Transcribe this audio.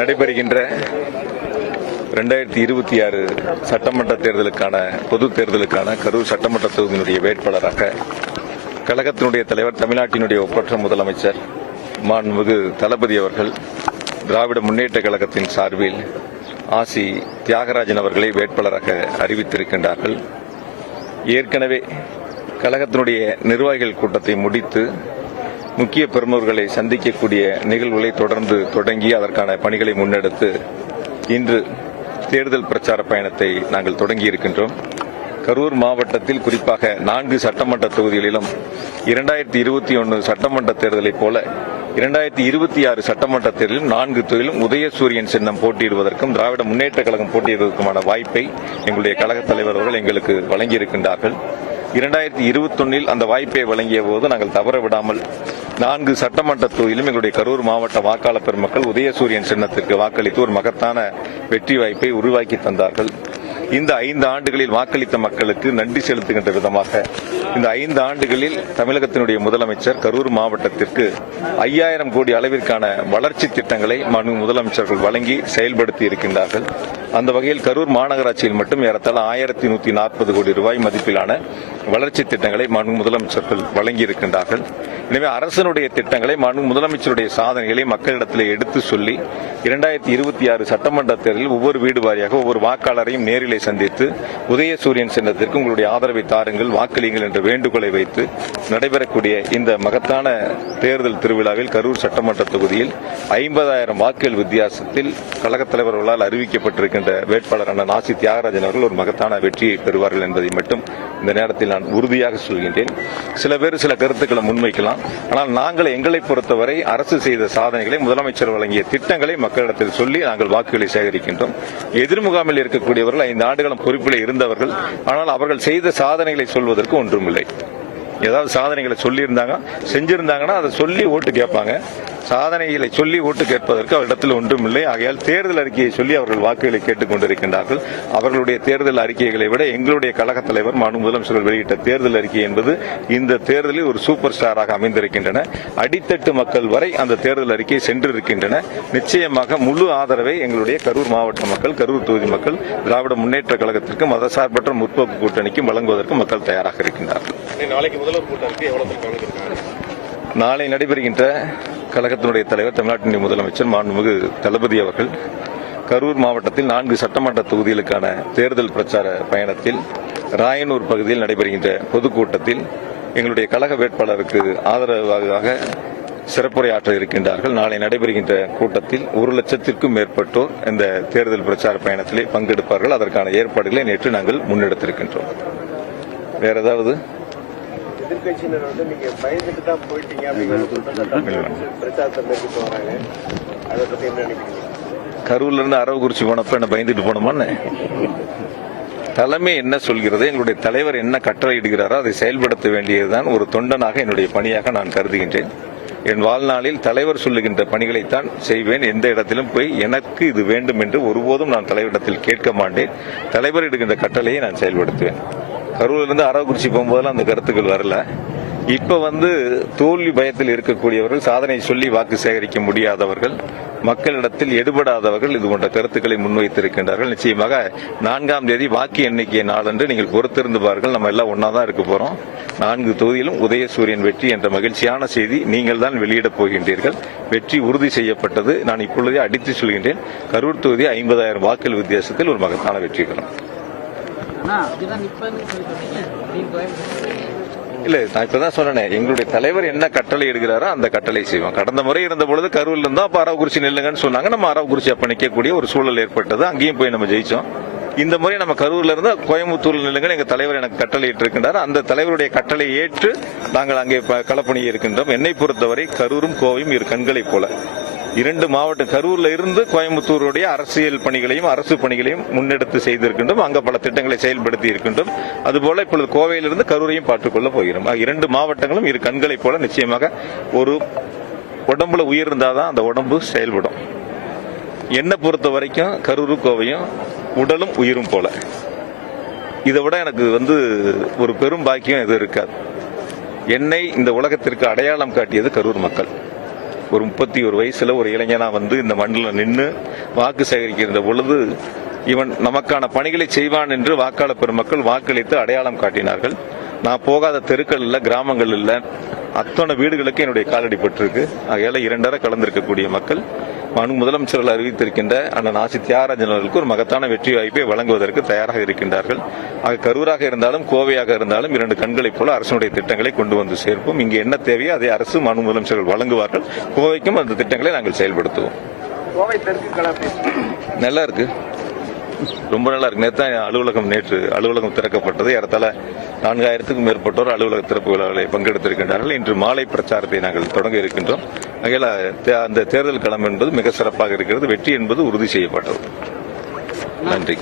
நடைபெறுகின்ற 2026 சட்டமன்ற தேர்தலுக்கான பொது தேர்தலுக்கான கரூர் சட்டமன்ற தொகுதியினுடைய வேட்பாளராக கழகத்தினுடைய தலைவர், தமிழ்நாட்டினுடைய ஒப்பற்ற முதலமைச்சர் மாண்புமிகு தளபதி அவர்கள் திராவிட முன்னேற்ற கழகத்தின் சார்பில் ஆசி தியாகராஜன் அவர்களை வேட்பாளராக அறிவித்திருக்கின்றார்கள். ஏற்கனவே கழகத்தினுடைய நிர்வாகிகள் கூட்டத்தை முடித்து முக்கிய பிரமுகர்களை சந்திக்கக்கூடிய நிகழ்வுகளை தொடர்ந்து தொடங்கி அதற்கான பணிகளை முன்னெடுத்து இன்று தேர்தல் பிரச்சார பயணத்தை நாங்கள் தொடங்கி இருக்கின்றோம். கரூர் மாவட்டத்தில் குறிப்பாக 4 சட்டமன்ற தொகுதிகளிலும் 2021 சட்டமன்ற தேர்தலைப் போல 2026 சட்டமன்ற தேர்தலிலும் 4 தொகுதியிலும் உதயசூரியன் சின்னம் போட்டியிடுவதற்கும் திராவிட முன்னேற்ற கழகம் போட்டியிடுவதற்குமான வாய்ப்பை எங்களுடைய கழக தலைவர் அவர்கள் எங்களுக்கு வழங்கியிருக்கின்றார்கள். 2021 அந்த வாய்ப்பை வழங்கிய போது நாங்கள் தவற விடாமல் 4 சட்டமன்ற தொகுதியிலும் எங்களுடைய கரூர் மாவட்ட வாக்காளர் பெருமக்கள் உதயசூரியன் சின்னத்திற்கு வாக்களித்து ஒரு மகத்தான வெற்றி வாய்ப்பை உருவாக்கி தந்தார்கள். இந்த 5 ஆண்டுகளில் வாக்களித்த மக்களுக்கு நன்றி செலுத்துகின்ற விதமாக இந்த 5 ஆண்டுகளில் தமிழகத்தினுடைய முதலமைச்சர் கரூர் மாவட்டத்திற்கு 5000 கோடி அளவிற்கான வளர்ச்சி திட்டங்களை முதலமைச்சர்கள் வழங்கி செயல்படுத்தி இருக்கின்றார்கள். அந்த வகையில் கரூர் மாநகராட்சியில் மட்டும் ஏறத்தாழ 1140 கோடி ரூபாய் மதிப்பிலான வளர்ச்சி திட்டங்களை முதலமைச்சர்கள் வழங்கி இருக்கின்றார்கள். எனவே அரசனுடைய திட்டங்களை முதலமைச்சருடைய சாதனைகளை மக்களிடத்தில் எடுத்து சொல்லி 2026 சட்டமன்ற தேர்தலில் ஒவ்வொரு வீடு வாரியாக ஒவ்வொரு வாக்காளரையும் நேரிலே சந்தித்து உதயசூரியன் சின்னத்திற்கு உங்களுடைய ஆதரவை தாருங்கள், வாக்களியுங்கள் என்ற வேண்டுகோளை வைத்து நடைபெறக்கூடிய இந்த மகத்தான தேர்தல் திருவிழாவில் கரூர் சட்டமன்ற தொகுதியில் 50,000 வாக்குகள் வித்தியாசத்தில் கழகத் தலைவர்களால் அறிவிக்கப்பட்டிருக்கின்ற வேட்பாளரான ஆசி தியாகராஜன் அவர்கள் ஒரு மகத்தான வெற்றியை பெறுவார்கள் என்பதை மட்டும் இந்த நேரத்தில் நான் உறுதியாக சொல்கின்றேன். சில பேர் சில கருத்துக்களை முன்வைக்கலாம். ஆனால் நாங்கள் எங்களை பொறுத்தவரை அரசு செய்த சாதனைகளை, முதலமைச்சர் வழங்கிய திட்டங்களை மக்களிடத்தில் சொல்லி நாங்கள் வாக்குகளை சேகரிக்கின்றோம். எதிர்முகாமில் இருக்கக்கூடியவர்கள் 5 ஆண்டுகளும் பொறுப்பில் இருந்தவர்கள். ஆனால் அவர்கள் செய்த சாதனைகளை சொல்வதற்கு ஒன்றுமில்லை. ஏதாவது சாதனைகளை சொல்லியிருந்தாங்க, செஞ்சிருந்தாங்கன்னா அதை சொல்லி ஓட்டு கேட்பாங்க. சாதனைகளை சொல்லி ஓட்டு கேட்பதற்கு அவரிடத்தில் ஒன்றுமில்லை. ஆகையால் தேர்தல் அறிக்கையை சொல்லி அவர்கள் வாக்குகளை கேட்டுக் கொண்டிருக்கின்றார்கள். அவர்களுடைய தேர்தல் அறிக்கைகளை விட எங்களுடைய கழக தலைவர் முதலமைச்சர்கள் வெளியிட்ட தேர்தல் அறிக்கை என்பது இந்த தேர்தலில் ஒரு சூப்பர் ஸ்டாராக அமைந்திருக்கின்றன. அடித்தட்டு மக்கள் வரை அந்த தேர்தல் அறிக்கை சென்றிருக்கின்றன. நிச்சயமாக முழு ஆதரவை எங்களுடைய கரூர் மாவட்ட மக்கள், கரூர் தொகுதி மக்கள் திராவிட முன்னேற்ற கழகத்திற்கும் மதசார்பற்ற முற்போக்கு கூட்டணிக்கும் வழங்குவதற்கு மக்கள் தயாராக இருக்கின்றார்கள். நாளை நடைபெறுகின்ற கழகத்தினுடைய தலைவர், தமிழ்நாட்டினுடைய முதலமைச்சர் மாண்புமிகு தளபதி அவர்கள் கரூர் மாவட்டத்தில் 4 சட்டமன்ற தொகுதிகளுக்கான தேர்தல் பிரச்சார பயணத்தில் ராயனூர் பகுதியில் நடைபெறுகின்ற பொதுக்கூட்டத்தில் எங்களுடைய கழக வேட்பாளருக்கு ஆதரவாக சிறப்புரையாற்ற இருக்கின்றார்கள். நாளை நடைபெறுகின்ற கூட்டத்தில் 1 லட்சத்திற்கும் மேற்பட்டோர் இந்த தேர்தல் பிரச்சார பயணத்திலே பங்கெடுப்பார்கள். அதற்கான ஏற்பாடுகளை நேற்று நாங்கள் முன்னெடுத்திருக்கின்றோம். வேற ஏதாவது எதிர்கட்சியினர் நீங்க பயந்துட்டு தான் போயிட்டீங்க அப்படின்னு பிரச்சாரத்தை மேற்கொண்டு வராங்க. அதை பத்தி என்ன நினைக்கிறீங்க? கரூர்ல இருந்து அரவக்குறிச்சி போனப்ப என்ன பயந்துட்டு போனோமான்னு தலைமை என்ன சொல்கிறது, எங்களுடைய தலைவர் என்ன கட்டளை இடுகிறாரோ அதை செயல்படுத்த வேண்டியதுதான் ஒரு தொண்டனாக என்னுடைய பணியாக நான் கருதுகின்றேன். என் வாழ்நாளில் தலைவர் சொல்லுகின்ற பணிகளைத்தான் செய்வேன். எந்த இடத்திலும் போய் எனக்கு இது வேண்டும் என்று ஒருபோதும் நான் தலைவரிடத்தில் கேட்க மாட்டேன். தலைவர் இடுகின்ற கட்டளையை நான் செயல்படுத்துவேன். கரூரிலிருந்து அரவக்குறிச்சி போகும்போதெல்லாம் அந்த கருத்துக்கள் வரல. இப்ப தோல்வி பயத்தில் இருக்கக்கூடியவர்கள், சாதனை சொல்லி வாக்கு சேகரிக்க முடியாதவர்கள், மக்களிடத்தில் எடுபடாதவர்கள் இது போன்ற கருத்துக்களை முன்வைத்திருக்கின்றார்கள். நிச்சயமாக 4ஆம் தேதி வாக்கு எண்ணிக்கை நாளன்று நீங்கள் பொறுத்திருந்து பாருங்கள். நம்ம எல்லாம் ஒன்னாதான் இருக்க போறோம். 4 தொகுதியிலும் உதயசூரியன் வெற்றி என்ற மகிழ்ச்சியான செய்தி நீங்கள் தான் வெளியிடப் போகின்றீர்கள். வெற்றி உறுதி செய்யப்பட்டது. நான் இப்பொழுதே அடித்து சொல்கின்றேன். கரூர் தொகுதி 50,000 வாக்குகள் வித்தியாசத்தில் ஒரு மகத்தான வெற்றி பெறும். இல்ல, நான் இப்பதான் சொன்னேன், எங்களுடைய தலைவர் என்ன கட்டளை எடுக்கிறாரோ அந்த கட்டளை செய்வோம். கடந்த முறை இருந்த பொழுது கரூர்ல இருந்தா அப்ப அரவக்குறிச்சி நில்லுங்கன்னு சொன்னாங்க. நம்ம அரவக்குறிச்சி அப்ப நிக்கக்கூடிய ஒரு சூழல் ஏற்பட்டது. அங்கேயும் போய் நம்ம ஜெயிச்சோம். இந்த முறை நம்ம கரூர்ல இருந்தா கோயம்புத்தூர்ல நில்லுங்க, எங்க தலைவர் எனக்கு கட்டளை இருக்கின்றார். அந்த தலைவருடைய கட்டளை ஏற்று நாங்கள் அங்கே களப்பணியை இருக்கின்றோம். என்னை பொறுத்தவரை கரூரும் கோவையும் இரு கண்களை போல 2 மாவட்டம், கரூர்ல இருந்து கோயம்புத்தூருடைய அரசியல் பணிகளையும் அரசு பணிகளையும் முன்னெடுத்து செய்திருக்கின்றோம். அங்க பல திட்டங்களை செயல்படுத்தி இருக்கின்றோம். அதுபோல இப்பொழுது கோவையிலிருந்து கரூரையும் பார்த்துக்கொள்ள போகிறோம். 2 மாவட்டங்களும் இரு கண்களை போல நிச்சயமாக ஒரு உடம்புல உயிர் இருந்தாதான் அந்த உடம்பு செயல்படும். என்னை பொறுத்த வரைக்கும் கரூர் கோவையும் உடலும் உயிரும் போல. இதை விட எனக்கு ஒரு பெரும் பாக்கியம் எது இருக்காது. என்னை இந்த உலகத்திற்கு அடையாளம் காட்டியது கரூர் மக்கள். ஒரு 31 வயசுல ஒரு இளைஞனா வந்து இந்த மண்ணில் நின்று வாக்கு சேகரிக்கிற பொழுது இவன் நமக்கான பணிகளை செய்வான் என்று வாக்காளர் பெருமக்கள் வாக்களித்து அடையாளம் காட்டினார்கள். நான் போகாத தெருக்கள் இல்ல, கிராமங்கள் இல்ல, அத்தனை வீடுகளுக்கு என்னுடைய காலடி பட்டிருக்கு. ஆகையால 2 கலந்திருக்கக்கூடிய மக்கள் முதலமைச்சர்கள் அறிவித்திருக்கின்ற அண்ணன் ஆசி தியாகராஜன் அவர்களுக்கு ஒரு மகத்தான வெற்றி வாய்ப்பை வழங்குவதற்கு தயாராக இருக்கின்றார்கள். ஆக கரூராக இருந்தாலும் கோவையாக இருந்தாலும் 2 கண்களைப் போல அரசுடைய திட்டங்களை கொண்டு வந்து சேர்ப்போம். இங்கு என்ன தேவையோ அதை அரசு முதலமைச்சர்கள் வழங்குவார்கள். கோவைக்கும் அந்த திட்டங்களை நாங்கள் செயல்படுத்துவோம். கோவை தெற்கு களம் நல்லா இருக்கு, ரொம்ப நல்லா இருக்கு. நேற்று அலுவலகம் திறக்கப்பட்டது. ஏறத்தாழ 4000க்கும் மேற்பட்டோர் அலுவலக திறப்பு விழாவில் பங்கெடுத்திருக்கின்றார்கள். இன்று மாலை பிரச்சாரத்தை நாங்கள் தொடங்க இருக்கின்றோம். ஆகையால் அந்த தேர்தல் களம் என்பது மிக சிறப்பாக இருக்கிறது. வெற்றி என்பது உறுதி செய்யப்பட்டது. நன்றி.